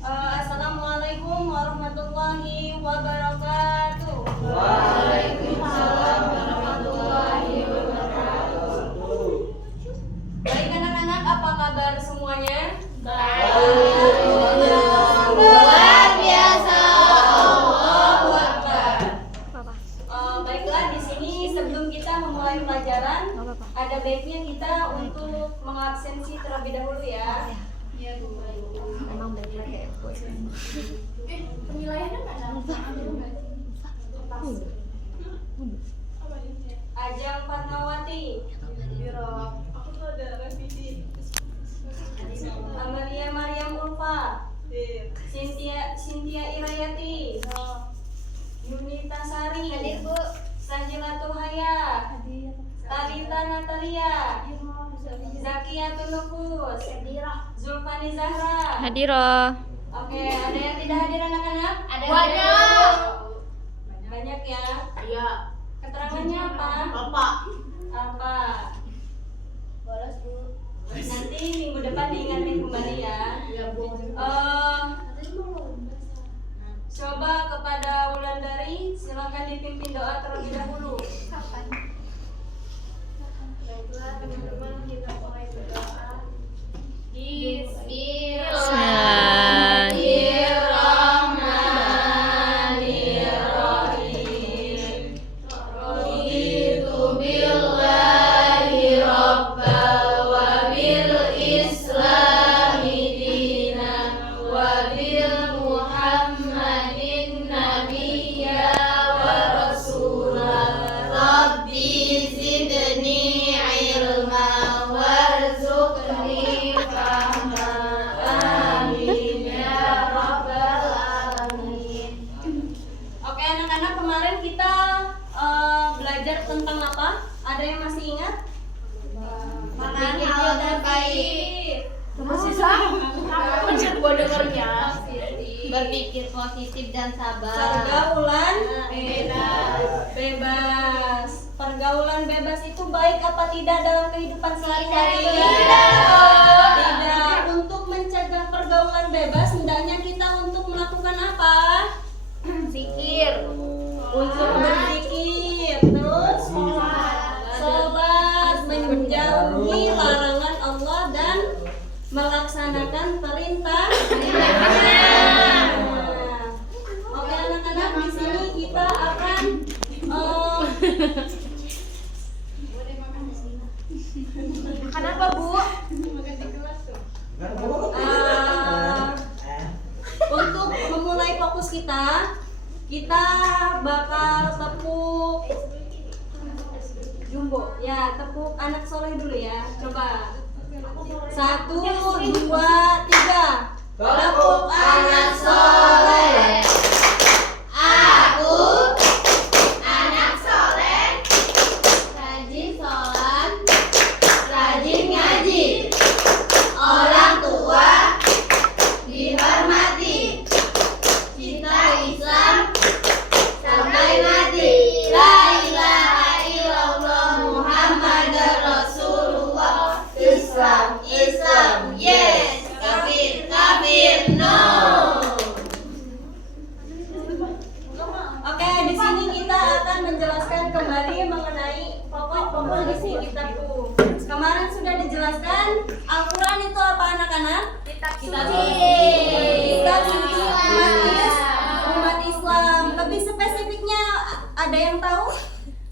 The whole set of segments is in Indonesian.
Assalamualaikum warahmatullahi wabarakatuh. Waalaikumsalam warahmatullahi wabarakatuh. Baik anak-anak, apa kabar semuanya? Baik. Luar biasa. Allahu Akbar. Baiklah, di sini sebelum kita memulai pelajaran, ada baiknya kita untuk mengabsensi terlebih dahulu ya. Iya, Bu. Memang belajar kayak gue. Penilaiannya mana? Ajeng Fatmawati, Aku tuh ada revisi. Amalia Mariam Ulfa, Cynthia Irayati, Yunita Sari, Sajila Tuhaya, Talita Natalia, Zakia Tunufus, Zulfani Zahra. Hadiroh. Oke, ada yang tidak hadir anak-anak? Banyak. Banyak ya. Iya. Keterangannya apa? Bapak. Apa? Nanti minggu depan diingatin kembali ya. Iya, Bu. Coba kepada Wulandari, silakan dipimpin doa terlebih dahulu. Baiklah, teman-teman, kita mulai berdoa. Bismillahirrahmanirrahim. Raditu billahi rabbal wa bil islami dinan wa bil muhammadin nabiyya wa rasulah. Rabbi zidni ilma warzuqni fahma. Amin ya rabbal alamin. Oke anak-anak, kemarin kita belajar tentang apa? Ada yang masih ingat? Makan hal terbaik. Masih sama gua dengernya. Berpikir positif dan sabar. Pergaulan bebas. Pergaulan bebas itu baik apa tidak dalam kehidupan sehari-hari? Tidak. Untuk mencegah pergaulan bebas, hendaknya kita untuk melakukan apa? Zikir. Untuk berzikir, terus sholat, menjauhi larangan Allah dan melaksanakan perintah. Oke anak-anak, di sini kita akan Kenapa, Bu? untuk memulai fokus kita bakal tepuk jumbo ya, tepuk anak soleh dulu ya. Coba 1, 2, 3. Tepuk anak soleh. Aku anak soleh, rajin sholat, rajin ngaji, orang tua dihormati, cinta Islam sampai mati. La ilaha illallah Muhammadar Rasulullah. Islam, Islam, yes. Kafir, kafir, no. Oke, di sini kita akan menjelaskan kembali mengenai pokok-pokok isi kitabku. Kemarin sudah dijelaskan Al-Quran itu apa anak-anak? Kitab suci. Kitab suci umat Islam. Lebih spesifiknya ada yang tahu?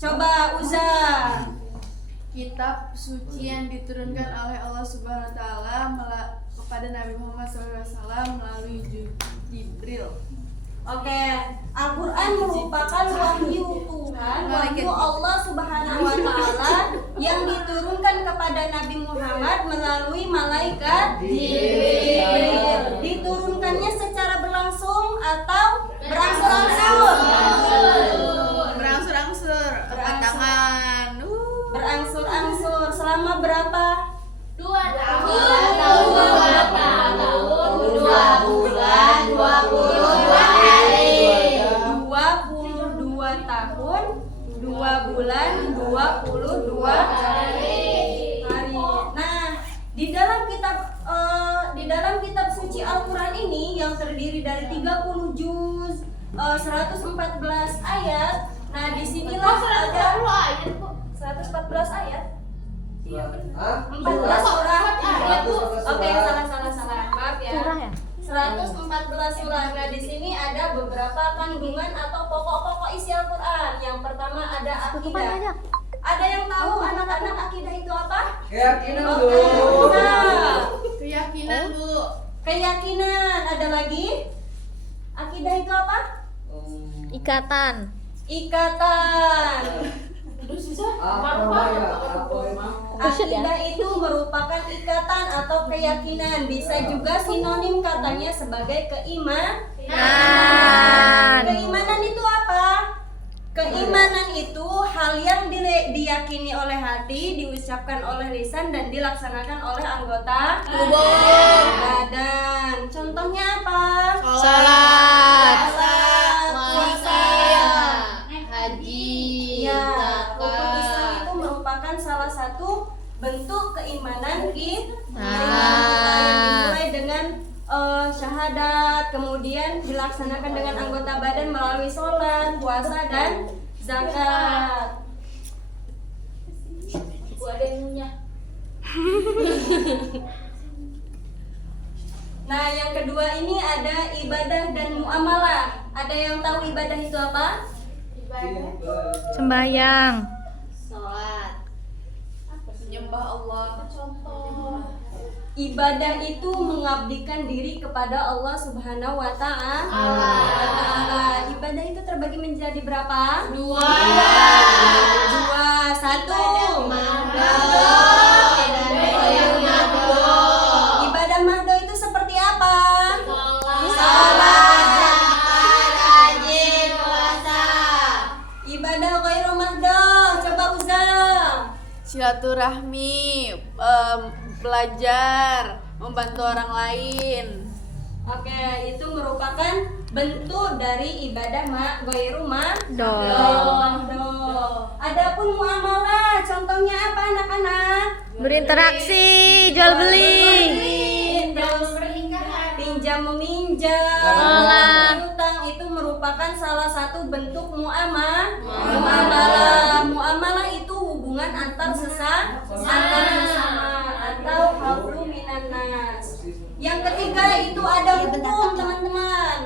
Coba Uza. Kitab suci yang diturunkan oleh Allah Subhanahu wa taala kepada Nabi Muhammad SAW melalui Jibril. Oke, Al-Quran merupakan wahyu Tuhan, wahyu Allah Subhanahu wa taala yang diturunkan kepada Nabi Muhammad melalui malaikat Jibril. Diturunkannya secara berlangsung atau berangsur-angsur? Berangsur-angsur, angkat tangan. Berangsur-angsur selama berapa? 2 tahun. 2 bulan, 22 hari. 22 tahun, 2 bulan, 22 hari. Nah, di dalam kitab terdiri dari 30 juz, 114 ayat. Nah, disinilah ada 114 ayat. Iya benar. 14 surah. Iya, Bu. Oke, salah. Maaf ya. 114 surah. Nah, di sini ada beberapa kandungan atau pokok-pokok isi Al-Qur'an. Yang pertama ada akidah. Ada yang tahu anak-anak akidah itu apa? Keyakinan, Bu. Oke, nah, Keyakinan, Bu. keyakinan. Ada lagi? Akidah itu apa? Ikatan. Ikatan. Apa ya? Akidah itu merupakan ikatan atau keyakinan. Bisa juga sinonim katanya sebagai keimanan. Keimanan itu apa? Keimanan itu hal yang diyakini oleh hati, diucapkan oleh lisan, dan dilaksanakan oleh anggota tubuh badan. Contohnya apa? Salat. Puasa. Haji. Ya, rukun Islam itu merupakan salah satu bentuk keimanan kita yang dimulai dengan syahadat, kemudian dilaksanakan dengan anggota badan melalui sholat, puasa, dan zakat. Ada yang ngunyah. Nah, yang kedua ini ada ibadah dan muamalah. Ada yang tahu ibadah itu apa? Sembayang. Sholat. Menyembah Allah. Ibadah itu mengabdikan diri kepada Allah Subhanahu wa Ta'ala. Ibadah itu terbagi menjadi berapa? Dua. Satu. Ibadah mahdo itu seperti apa? Salat. Ibadah ghairu mahdo, coba Uzam. Silaturahmi, belajar, membantu orang lain. Oke, itu merupakan bentuk dari ibadah ghairu mahdo. Adapun muamalah, contohnya apa anak-anak? Berinteraksi, jual beli. Terus pinjam meminjam, utang itu merupakan salah satu bentuk muamalah. Muamalah itu hubungan antar sesama atau hablum minan nas. Yang ketiga itu ada hukum, teman-teman.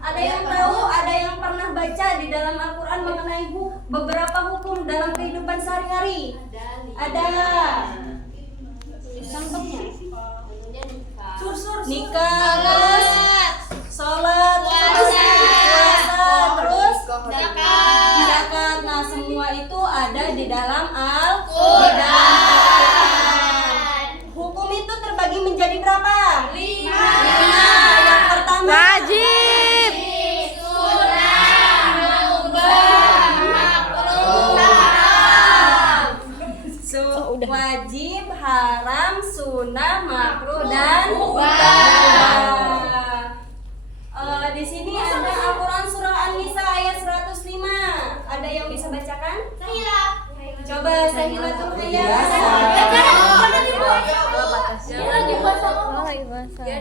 Ada yang tahu, ada yang pernah baca di dalam Al-Quran mengenai beberapa hukum dalam kehidupan sehari-hari? Ada. Contohnya nikah, terus sholat, puasa, terus zakat. Nah, semua itu ada di dalam Al-Quran. Hukum itu terbagi menjadi berapa? 5. Yang pertama Wajib. wajib, haram, sunnah, makruh, dan di sini ada Al-Quran surah An-Nisa ayat 105. Ada yang bisa bacakan? Coba Sahila tuh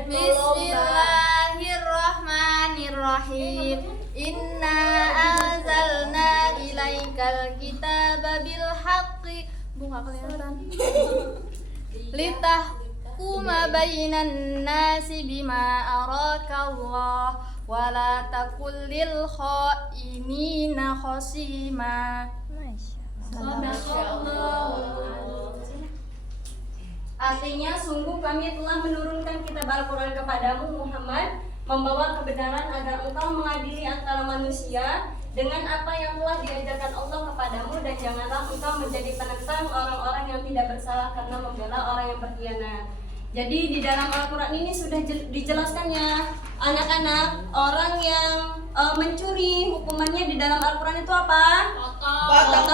Bismillahirrahmanirrahim. Inna anzalna ilaikal kitaba bil haqqi. Bunga kelihatan. Litahkuma bainan nasi bima arakallah wa la takul lil khainina khasima. Artinya sungguh kami telah menurunkan kitab Al-Quran kepadamu Muhammad, membawa kebenaran agar engkau mengadili antara manusia dengan apa yang telah diajarkan Allah kepadamu, dan janganlah engkau menjadi penentang orang-orang yang tidak bersalah karena membela orang yang berkhianat. Jadi di dalam Al-Quran ini sudah dijelaskannya anak-anak, orang yang mencuri hukumannya di dalam Al-Quran itu apa? Potong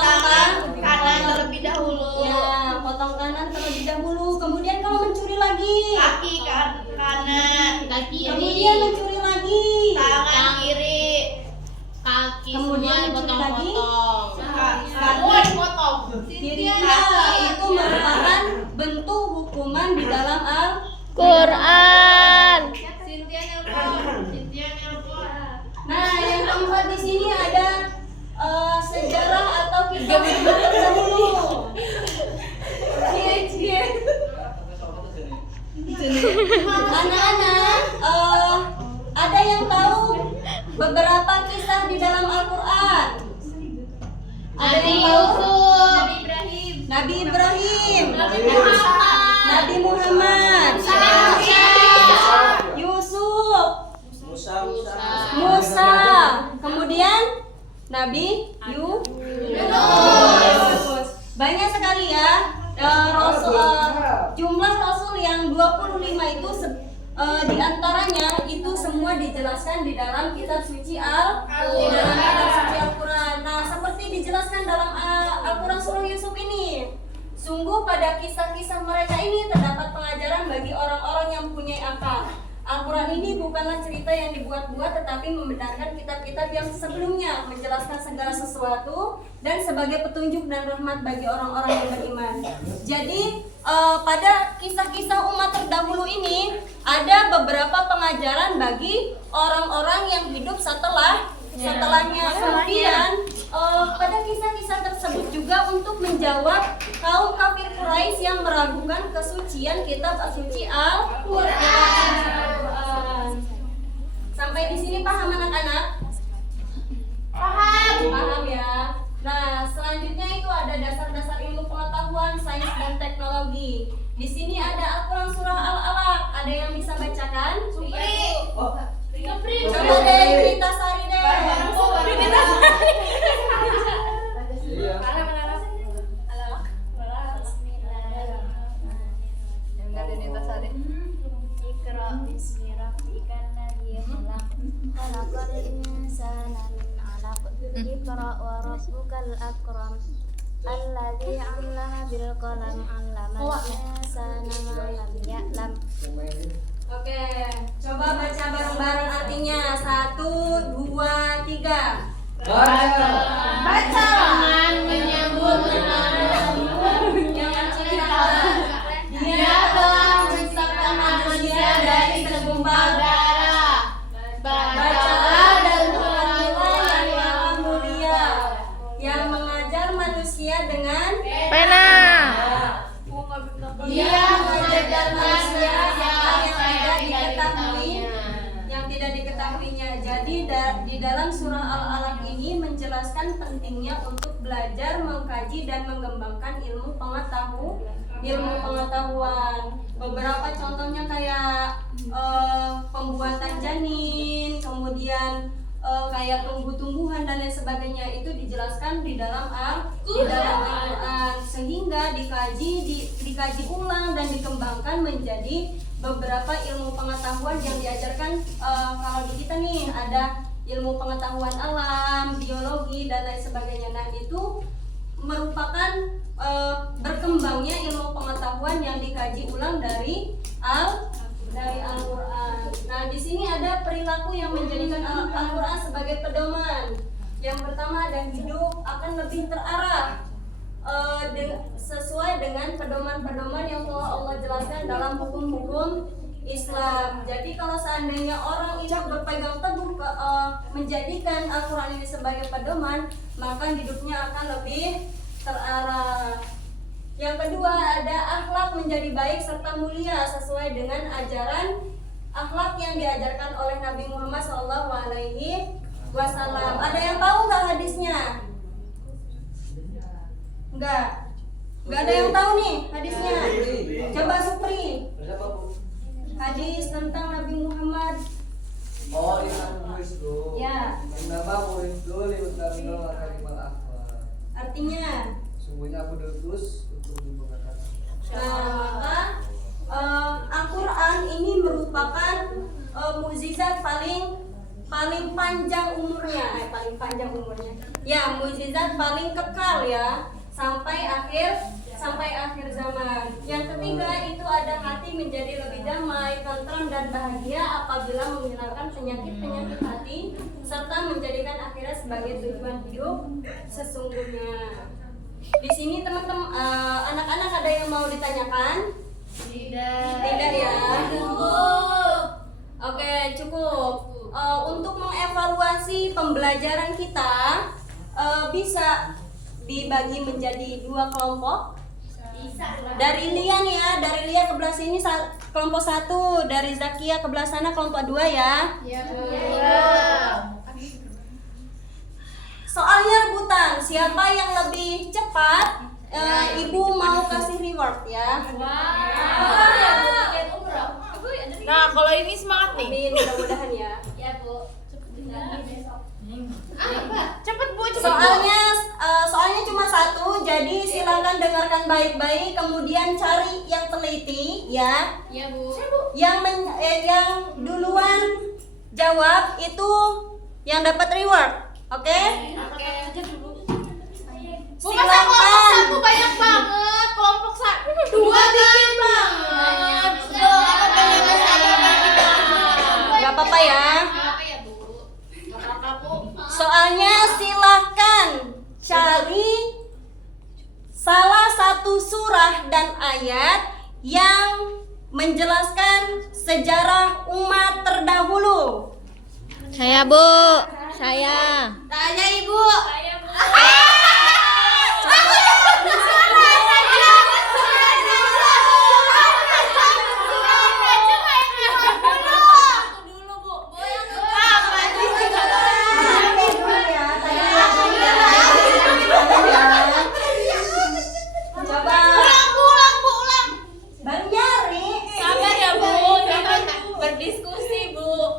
kanan terlebih dahulu. Ya, potong kanan terlebih dahulu. Kemudian kalau mencuri lagi, Kaki kanan, kaki kiri, kemudian mencuri lagi, tangan kiri, kaki kemudian semua mencuri lagi, semua dipotong. kirinya itu merupakan bentuk hukuman di dalam Al-Quran. Quran. beberapa kisah di dalam Al-Quran? Ada Nabi yang tahu? Yusuf, Nabi Ibrahim, Nabi Muhammad, Nabi Muhammad, Yusuf, Musa, kemudian Nabi Yunus. Banyak sekali ya jumlah rasul yang 25 itu diantaranya itu semua dijelaskan di dalam kitab suci Al-Quran. Nah, seperti dijelaskan dalam Al-Quran surah Yusuf ini, sungguh pada kisah-kisah mereka ini terdapat pengajaran bagi orang-orang yang punya akal. Al-Quran ini bukanlah cerita yang dibuat-buat, tetapi membenarkan kitab-kitab yang sebelumnya, menjelaskan segala sesuatu dan sebagai petunjuk dan rahmat bagi orang-orang yang beriman. Jadi pada kisah-kisah umat terdahulu ini ada beberapa pengajaran bagi orang-orang yang hidup setelahnya. Kemudian pada kisah-kisah tersebut juga untuk menjawab kaum kafir Quraisy yang meragukan kesucian kitab suci Al-Quran. Sampai di sini paham anak-anak? Paham ya. Nah, selanjutnya itu ada dasar-dasar ilmu pengetahuan, sains dan teknologi. Di sini ada Al-Quran surah Al-Alaq. Ada yang bisa bacakan? Coba deh cerita Sari deh. Iqra bismi rabbikal ladzi khalaq. Khalaqal insana min 'alaq. Iqra wa rabbukal akram. Alladzi 'allama bil qalam 'allamal insana ma lam ya'lam. Oke, coba baca bareng-bareng artinya. 1, 2, 3. baca. Jangan menyebut nama Jangan cerita. Dia telah menciptakan manusia dari segumpal darah. Bacalah dan Tuhanlah yang maha mulia, yang mengajar manusia dengan Pena. Dia mengajar manusia yang tidak diketahuinya. Jadi di dalam surah Al-Alaq ini menjelaskan pentingnya untuk belajar, mengkaji dan mengembangkan ilmu pengetahuan. Beberapa contohnya kayak pembuatan janin, kemudian kayak tumbuh-tumbuhan dan lain sebagainya, itu dijelaskan di dalam Al-Quran, sehingga dikaji ulang dan dikembangkan menjadi beberapa ilmu pengetahuan yang diajarkan. Kalau di kita nih ada ilmu pengetahuan alam, biologi dan lain sebagainya. Nah, itu merupakan berkembangnya ilmu pengetahuan yang dikaji ulang dari Al-Quran. Nah, di sini ada perilaku yang menjadikan Al-Quran sebagai pedoman. Yang pertama, ada hidup akan lebih terarah sesuai dengan pedoman-pedoman yang telah Allah jelaskan dalam hukum-hukum Islam. Jadi kalau seandainya orang itu berpegang teguh menjadikan Al-Quran ini sebagai pedoman, maka hidupnya akan lebih terarah. Yang kedua, ada akhlak menjadi baik serta mulia sesuai dengan ajaran akhlak yang diajarkan oleh Nabi Muhammad SAW. Ada yang tahu nggak hadisnya? Nggak ada yang tahu nih hadisnya. Coba Supri. Hadis tentang Nabi Muhammad. Oh, yang nulis tuh. Ya. Nama murid dulu liutamino makarimal akhlak. Artinya, Sungguhnya aku diutus untuk membawakan. maka Al-Quran ini merupakan mukjizat paling panjang umurnya. Ya, mukjizat paling kekal ya sampai akhir zaman. Yang ketiga itu ada hati menjadi lebih damai, tentram dan bahagia apabila menghilangkan penyakit hati serta menjadikan akhirat sebagai tujuan hidup sesungguhnya. Di sini teman-teman, anak-anak ada yang mau ditanyakan? Tidak ya. Oke, cukup. Untuk mengevaluasi pembelajaran kita bisa dibagi menjadi 2 kelompok. Dari Lia nih ya, dari Lia ke belah sini kelompok 1, dari Zakia ke belah sana kelompok 2 ya. soalnya rebutan. Siapa yang lebih cepat, ibu mau kasih reward ya. Nah, kalau ini semangat nih. Amin, mudah-mudahan ya. Cepet Bu, cepet. Soalnya cuma satu, jadi silakan dengarkan baik-baik, kemudian cari yang teliti ya. Iya Bu. Yang duluan jawab itu yang dapat reward. Oke? Bu, masa kelompok satu banyak banget. Kelompok satu 2 dikit banget. Gak apa-apa ya. Apa ya Bu? Apa Bu? Soalnya silahkan cari salah satu surah dan ayat yang menjelaskan sejarah umat terdahulu. Saya Bu, saya. Tanya Ibu. Baru nyari. Sabar ya Bu, jangan berdiskusi Bu.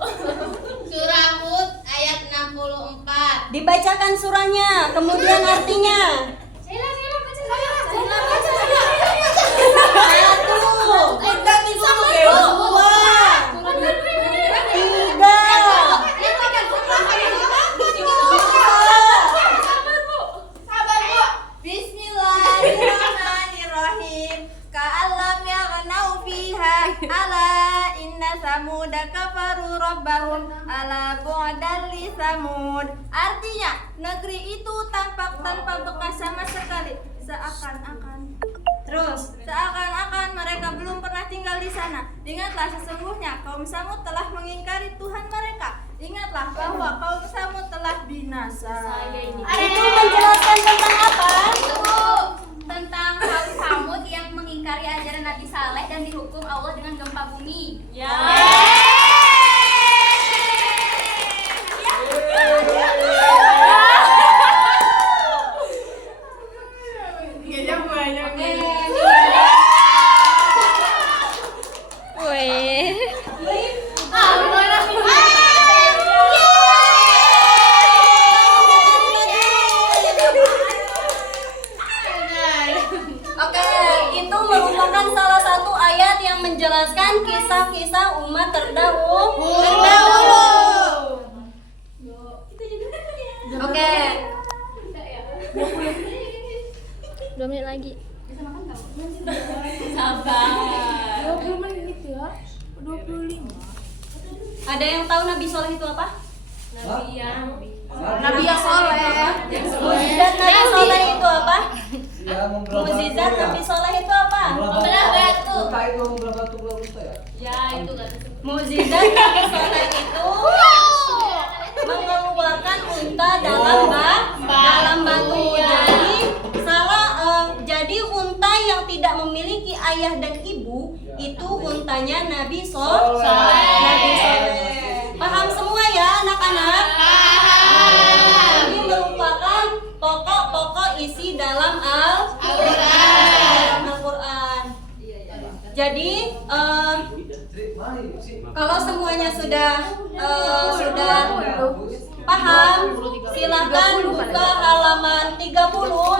Surah Hud ayat 64. Dibacakan surahnya, kemudian artinya. Bismillahirrahmanirrahim. Ka'allam yaghnau fiha ala inna samuda kafaru rabbahum ala bu'dan li samud. Artinya, negeri itu tampak tanpa bekas sama sekali, seakan-akan mereka belum pernah tinggal di sana. Ingatlah sesungguhnya kaum Samud telah mengingkari Tuhan mereka. Ingatlah bahwa kaum Samud telah binasa. Itu menjelaskan tentang apa? Tentang kaum Samud yang mengingkari ajaran Nabi Saleh dan dihukum Allah dengan gempa bumi. Weh. Oke, itu merupakan salah satu ayat yang menjelaskan kisah-kisah umat terdahulu. Oke. 2 menit lagi. Ada yang tahu Nabi Soleh itu apa? Nabi yang soleh. Mukjizat Nabi Soleh itu apa? Ya, membelah Mukjizat Nabi Soleh itu apa? Membelah batu. Unta itu membelah batu ya? Mukjizat Nabi Soleh itu mengeluarkan unta dalam batu. Jadi unta yang tidak memiliki ayah dan ibu itu untanya Nabi Soleh. Paham semua ya anak-anak? Ini merupakan pokok-pokok isi dalam Al-Quran. Jadi kalau semuanya sudah paham, silahkan buka halaman 30,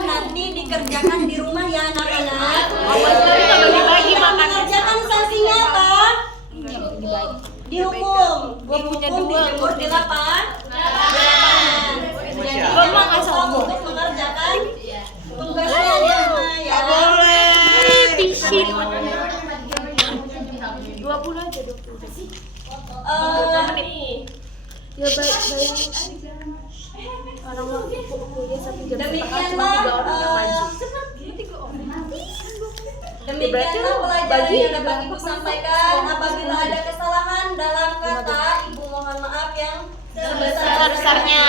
nanti dikerjakan di rumah ya anak-anak. Mengerjakan sanksinya apa? Dihukum, dijemur di lapangan. Jadi untuk mengerjakan tugasnya di rumah ya. Pisik. 20 aja 20. Ya bayangin orang mau kuliah 1 jam Demikianlah Demikianlah pelajaran yang dapat Ibu sampaikan. Apabila ada kesalahan dalam kata, Ibu mohon maaf yang sebesar-besarnya.